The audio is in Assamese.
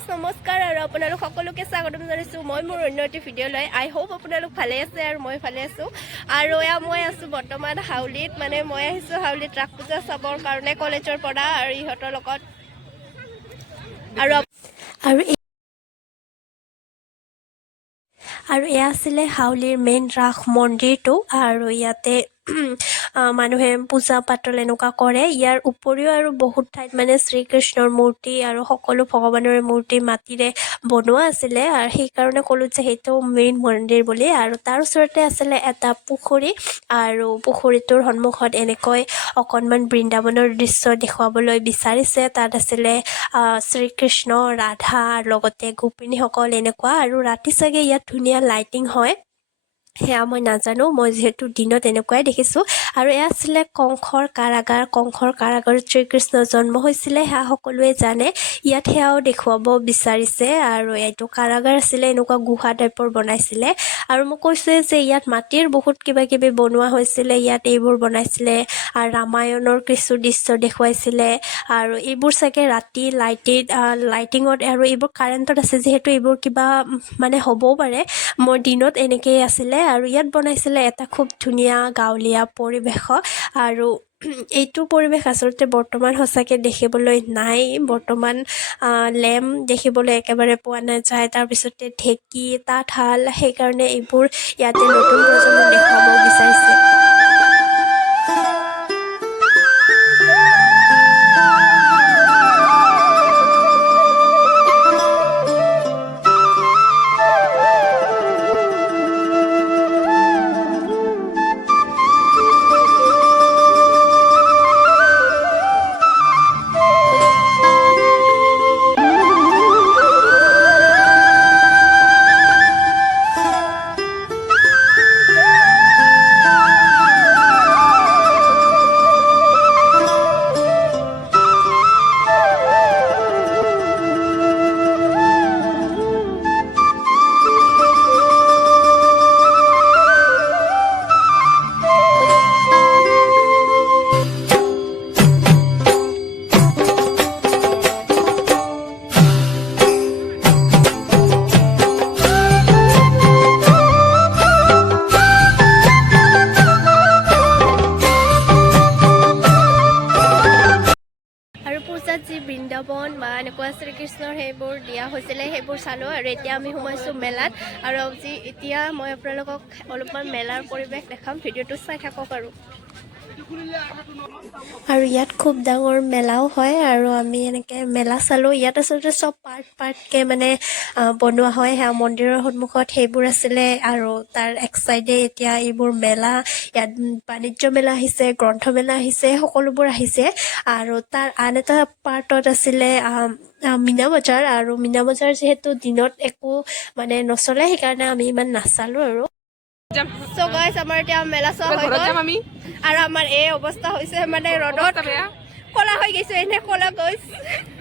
গাইজ নমস্কাৰ আৰু আপোনালোক সকলোকে স্বাগতম জনাইছোঁ মই মোৰ অন্য এটি ভিডিঅ' লৈ আই হোপ আপোনালোক ভালে আছে আৰু মই ভালে আছোঁ আৰু মই আছোঁ বৰ্তমান হাউলিত মানে মই আহিছোঁ হাউলিত ৰাস পূজা চাবৰ কাৰণে কলেজৰ পৰা আৰু ইহঁতৰ লগত আৰু এয়া আছিলে হাউলিৰ মেইন ৰাস মন্দিৰটো আৰু ইয়াতে মানুহে পূজা পাতল এনেকুৱা কৰে ইয়াৰ উপৰিও আৰু বহুত ঠাইত মানে শ্ৰীকৃষ্ণৰ মূৰ্তি আৰু সকলো ভগৱানৰে মূৰ্তি মাটিৰে বনোৱা আছিলে আৰু সেইকাৰণে ক'লোঁ যে সেইটো মেইন মন্দিৰ বুলি আৰু তাৰ ওচৰতে আছিলে এটা পুখুৰী আৰু পুখুৰীটোৰ সন্মুখত এনেকৈ অকণমান বৃন্দাবনৰ দৃশ্য দেখুৱাবলৈ বিচাৰিছে তাত আছিলে শ্ৰীকৃষ্ণ ৰাধা লগতে গোপিনীসকল এনেকুৱা আৰু ৰাতি চাগে ইয়াত ধুনীয়া লাইটিং হয় সেয়া মই নাজানো মই যিহেতু দিনত এনেকুৱাই দেখিছোঁ আৰু এয়া আছিলে কংসৰ কাৰাগাৰত শ্ৰীকৃষ্ণ জন্ম হৈছিলে সেয়া সকলোৱে জানে ইয়াত সেয়াও দেখুৱাব বিচাৰিছে আৰু এইটো কাৰাগাৰ আছিলে এনেকুৱা গুহা টাইপৰ বনাইছিলে আৰু মই কৈছোঁ যে ইয়াত মাটিৰ বহুত কিবা কিবি বনোৱা হৈছিলে ইয়াত এইবোৰ বনাইছিলে আৰু ৰামায়ণৰ কিছু দৃশ্য দেখুৱাইছিলে আৰু এইবোৰ চাগে ৰাতি লাইটিঙত আৰু এইবোৰ কাৰেণ্টত আছে যিহেতু এইবোৰ কিবা মানে হ'বও পাৰে মোৰ দিনত এনেকেই আছিলে আৰু ইয়াত বনাইছিলে এটা খুব ধুনীয়া গাঁৱলীয়া পৰিৱেশ আৰু এইটো পৰিৱেশ আচলতে বৰ্তমান সঁচাকৈ দেখিবলৈ নাই বৰ্তমান লেম্প দেখিবলৈ একেবাৰে পোৱা নাযায় তাৰপিছতে ঢেঁকী তাঁতশাল সেইকাৰণে এইবোৰ ইয়াতে নতুন প্ৰজন্মক দেখুৱাব বিচাৰিছে পূজাত যি বৃন্দাবন বা এনেকুৱা শ্ৰীকৃষ্ণৰ সেইবোৰ দিয়া হৈছিলে সেইবোৰ চালোঁ আৰু এতিয়া আমি সোমাইছোঁ মেলাত আৰু এতিয়া মই আপোনালোকক অলপমান মেলাৰ পৰিৱেশ দেখাম ভিডিঅ'টো চাই থাকক আৰু ইয়াত খুব ডাঙৰ মেলাও হয় আৰু আমি এনেকৈ মেলা চালোঁ ইয়াত আচলতে চব পাৰ্টকৈ মানে বনোৱা হয় সেয়া মন্দিৰৰ সন্মুখত সেইবোৰ আছিলে আৰু তাৰ এক চাইডে এতিয়া এইবোৰ মেলা ইয়াত বাণিজ্য মেলা আহিছে গ্ৰন্থমেলা আহিছে সকলোবোৰ আহিছে আৰু তাৰ আন এটা পাৰ্টত আছিলে মীনা বজাৰ আৰু মীনা বজাৰ যিহেতু দিনত একো মানে নচলে সেইকাৰণে আমি ইমান নাচালোঁ আৰু So guys, আমাৰ এতিয়া মেলা চোৱা হৈ গ'ল আৰু আমাৰ এই অৱস্থা হৈছে মানে ৰ'দত ক'লা হৈ গৈছে এনে ক'লা গৈছে